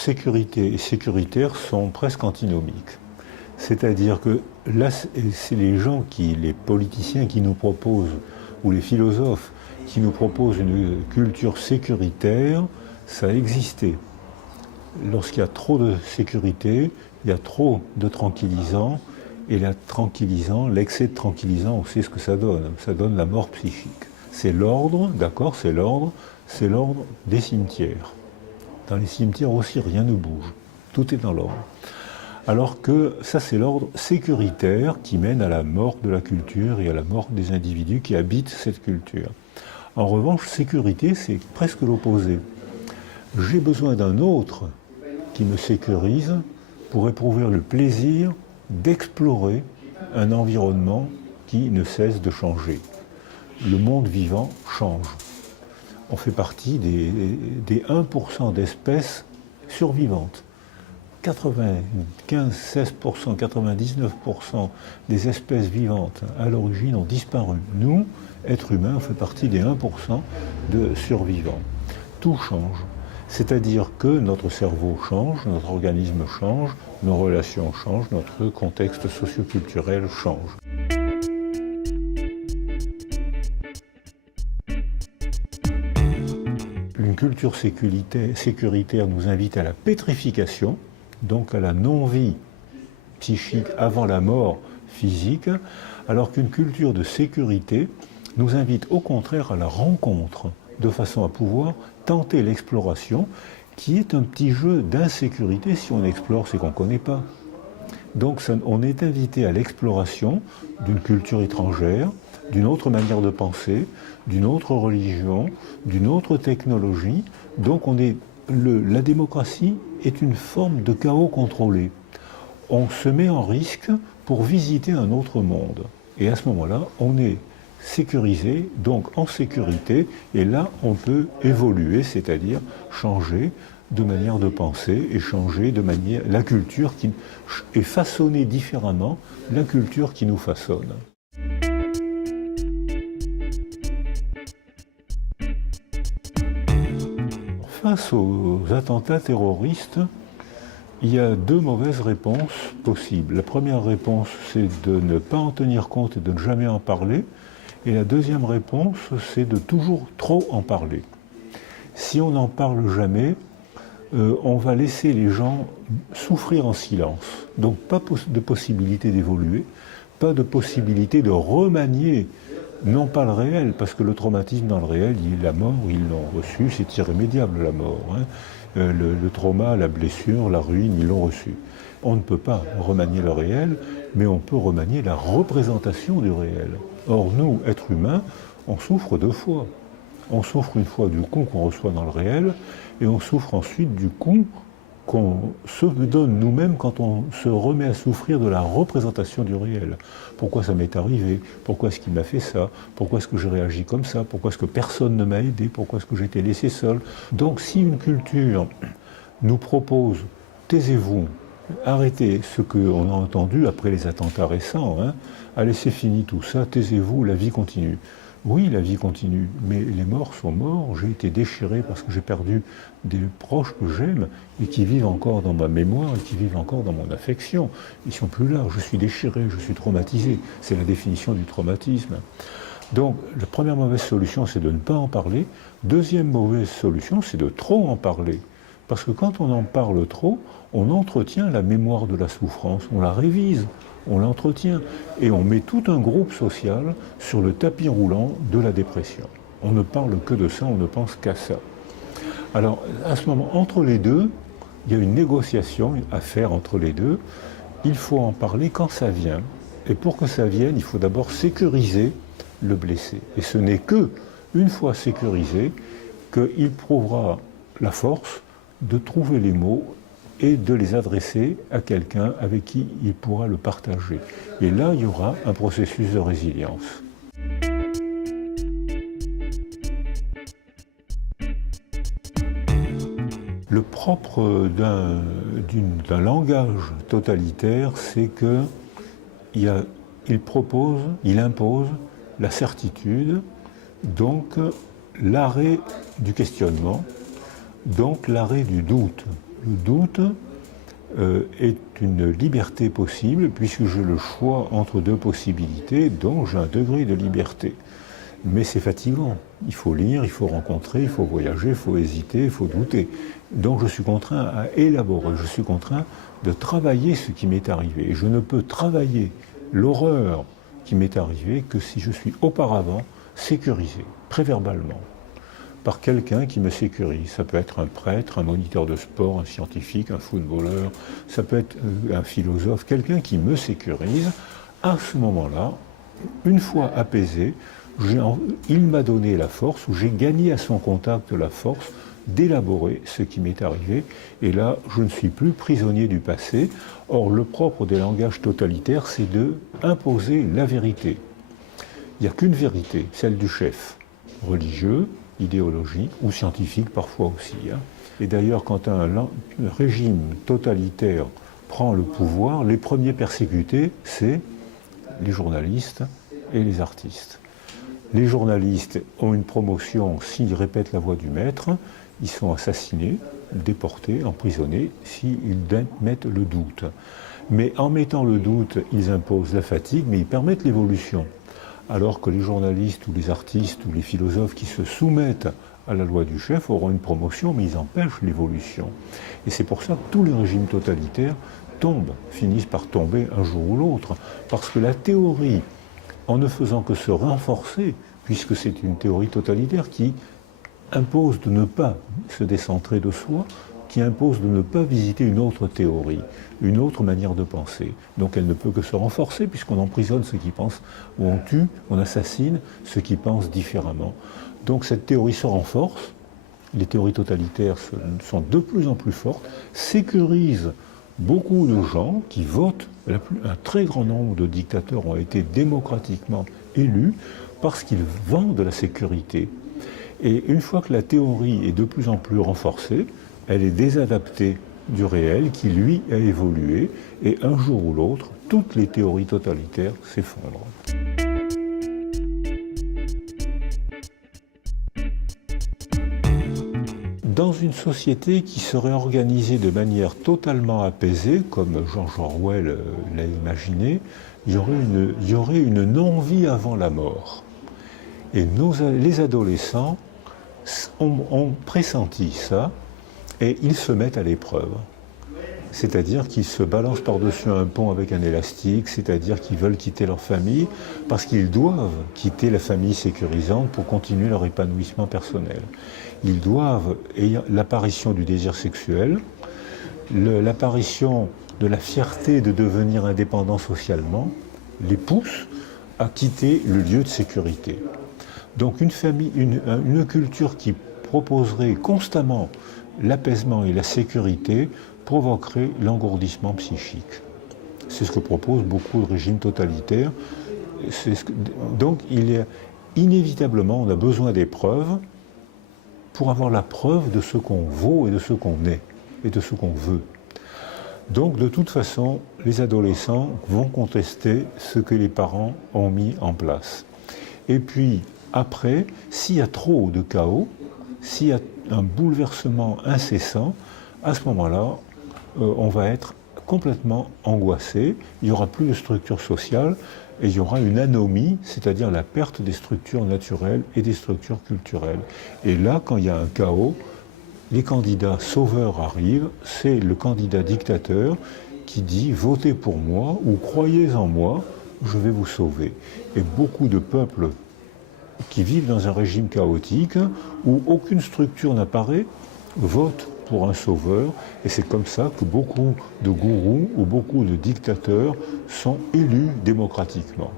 sécurité et sécuritaire sont presque antinomiques. C'est-à-dire que là, c'est les politiciens qui nous proposent, ou les philosophes, qui nous proposent une culture sécuritaire, ça a existé. Lorsqu'il y a trop de sécurité, il y a trop de tranquillisants, et l'excès de tranquillisants, on sait ce que ça donne. Ça donne la mort psychique. C'est l'ordre, d'accord, c'est l'ordre des cimetières. Dans les cimetières aussi, rien ne bouge. Tout est dans l'ordre. Alors que ça, c'est l'ordre sécuritaire qui mène à la mort de la culture et à la mort des individus qui habitent cette culture. En revanche, sécurité, c'est presque l'opposé. J'ai besoin d'un autre qui me sécurise pour éprouver le plaisir d'explorer un environnement qui ne cesse de changer. Le monde vivant change. On fait partie des 1% d'espèces survivantes. 95, 16%, 99% des espèces vivantes à l'origine ont disparu. Nous, êtres humains, on fait partie des 1% de survivants. Tout change. C'est-à-dire que notre cerveau change, notre organisme change, nos relations changent, notre contexte socioculturel change. Une culture sécuritaire nous invite à la pétrification, donc à la non-vie psychique avant la mort physique, alors qu'une culture de sécurité nous invite au contraire à la rencontre, de façon à pouvoir tenter l'exploration, qui est un petit jeu d'insécurité. Si on explore, c'est qu'on ne connaît pas. Donc on est invité à l'exploration d'une culture étrangère, d'une autre manière de penser, d'une autre religion, d'une autre technologie. Donc la démocratie est une forme de chaos contrôlé. On se met en risque pour visiter un autre monde. Et à ce moment-là, on est sécurisé, donc en sécurité, et là on peut évoluer, c'est-à-dire changer de manière de penser et changer de manière la culture qui est façonnée différemment, la culture qui nous façonne. Face aux attentats terroristes, il y a deux mauvaises réponses possibles. La première réponse, c'est de ne pas en tenir compte et de ne jamais en parler. Et la deuxième réponse, c'est de toujours trop en parler. Si on n'en parle jamais, on va laisser les gens souffrir en silence. Donc pas de possibilité d'évoluer, pas de possibilité de remanier, non pas le réel, parce que le traumatisme dans le réel, la mort, ils l'ont reçu, c'est irrémédiable la mort. Hein. Le trauma, la blessure, la ruine, ils l'ont reçu. On ne peut pas remanier le réel, mais on peut remanier la représentation du réel. Or, nous, êtres humains, on souffre deux fois. On souffre une fois du coup qu'on reçoit dans le réel, et on souffre ensuite du coup qu'on se donne nous-mêmes quand on se remet à souffrir de la représentation du réel. Pourquoi ça m'est arrivé? Pourquoi est-ce qu'il m'a fait ça? Pourquoi est-ce que j'ai réagi comme ça? Pourquoi est-ce que personne ne m'a aidé? Pourquoi est-ce que j'ai été laissé seul? Donc si une culture nous propose « taisez-vous », arrêtez ce qu'on a entendu après les attentats récents, hein. Allez, c'est fini tout ça, taisez-vous, la vie continue. Oui, la vie continue, mais les morts sont morts, j'ai été déchiré parce que j'ai perdu des proches que j'aime et qui vivent encore dans ma mémoire et qui vivent encore dans mon affection. Ils ne sont plus là, je suis déchiré, je suis traumatisé. C'est la définition du traumatisme. Donc, la première mauvaise solution, c'est de ne pas en parler. Deuxième mauvaise solution, c'est de trop en parler. Parce que quand on en parle trop, on entretient la mémoire de la souffrance, on la révise, on l'entretient, et on met tout un groupe social sur le tapis roulant de la dépression. On ne parle que de ça, on ne pense qu'à ça. Alors, à ce moment, entre les deux, il y a une négociation à faire entre les deux. Il faut en parler quand ça vient. Et pour que ça vienne, il faut d'abord sécuriser le blessé. Et ce n'est que une fois sécurisé qu'il prouvera la force de trouver les mots et de les adresser à quelqu'un avec qui il pourra le partager. Et là, il y aura un processus de résilience. Le propre d'un langage totalitaire, c'est qu'il impose la certitude, donc l'arrêt du questionnement, donc l'arrêt du doute. Le doute est une liberté possible puisque j'ai le choix entre deux possibilités, donc j'ai un degré de liberté. Mais c'est fatigant. Il faut lire, il faut rencontrer, il faut voyager, il faut hésiter, il faut douter. Donc je suis contraint à élaborer, je suis contraint de travailler ce qui m'est arrivé. Et je ne peux travailler l'horreur qui m'est arrivée que si je suis auparavant sécurisé, préverbalement, par quelqu'un qui me sécurise. Ça peut être un prêtre, un moniteur de sport, un scientifique, un footballeur, ça peut être un philosophe, quelqu'un qui me sécurise. À ce moment-là, une fois apaisé, il m'a donné la force, ou j'ai gagné à son contact la force d'élaborer ce qui m'est arrivé. Et là, je ne suis plus prisonnier du passé. Or, le propre des langages totalitaires, c'est de imposer la vérité. Il n'y a qu'une vérité, celle du chef, religieux, idéologique ou scientifique parfois aussi. Et d'ailleurs, quand un régime totalitaire prend le pouvoir, les premiers persécutés, c'est les journalistes et les artistes. Les journalistes ont une promotion s'ils répètent la voix du maître, ils sont assassinés, déportés, emprisonnés, s'ils mettent le doute. Mais en mettant le doute, ils imposent la fatigue, mais ils permettent l'évolution. Alors que les journalistes ou les artistes ou les philosophes qui se soumettent à la loi du chef auront une promotion, mais ils empêchent l'évolution. Et c'est pour ça que tous les régimes totalitaires tombent, finissent par tomber un jour ou l'autre. Parce que la théorie, en ne faisant que se renforcer, puisque c'est une théorie totalitaire qui impose de ne pas se décentrer de soi, qui impose de ne pas visiter une autre théorie, une autre manière de penser. Donc elle ne peut que se renforcer puisqu'on emprisonne ceux qui pensent, ou on tue, on assassine ceux qui pensent différemment. Donc cette théorie se renforce, les théories totalitaires sont de plus en plus fortes, sécurisent beaucoup de gens qui votent, un très grand nombre de dictateurs ont été démocratiquement élus parce qu'ils vendent la sécurité. Et une fois que la théorie est de plus en plus renforcée, elle est désadaptée du réel qui, lui, a évolué, et un jour ou l'autre, toutes les théories totalitaires s'effondrent. Dans une société qui serait organisée de manière totalement apaisée, comme George Orwell l'a imaginé, il y aurait une non-vie avant la mort. Et les adolescents ont pressenti ça, et ils se mettent à l'épreuve. C'est-à-dire qu'ils se balancent par-dessus un pont avec un élastique, c'est-à-dire qu'ils veulent quitter leur famille, parce qu'ils doivent quitter la famille sécurisante pour continuer leur épanouissement personnel. Ils doivent, l'apparition du désir sexuel, l'apparition de la fierté de devenir indépendant socialement, les pousse à quitter le lieu de sécurité. Donc une culture qui proposerait constamment l'apaisement et la sécurité provoquerait l'engourdissement psychique. C'est ce que proposent beaucoup de régimes totalitaires. Donc inévitablement, on a besoin des preuves pour avoir la preuve de ce qu'on vaut et de ce qu'on est et de ce qu'on veut. Donc de toute façon, les adolescents vont contester ce que les parents ont mis en place. Et puis après, s'il y a trop de chaos, s'il y a un bouleversement incessant, à ce moment-là, on va être complètement angoissé, il n'y aura plus de structure sociale et il y aura une anomie, c'est-à-dire la perte des structures naturelles et des structures culturelles. Et là, quand il y a un chaos, les candidats sauveurs arrivent, c'est le candidat dictateur qui dit « votez pour moi » ou « croyez en moi, je vais vous sauver ». Et beaucoup de peuples qui vivent dans un régime chaotique où aucune structure n'apparaît, votent pour un sauveur, et c'est comme ça que beaucoup de gourous ou beaucoup de dictateurs sont élus démocratiquement.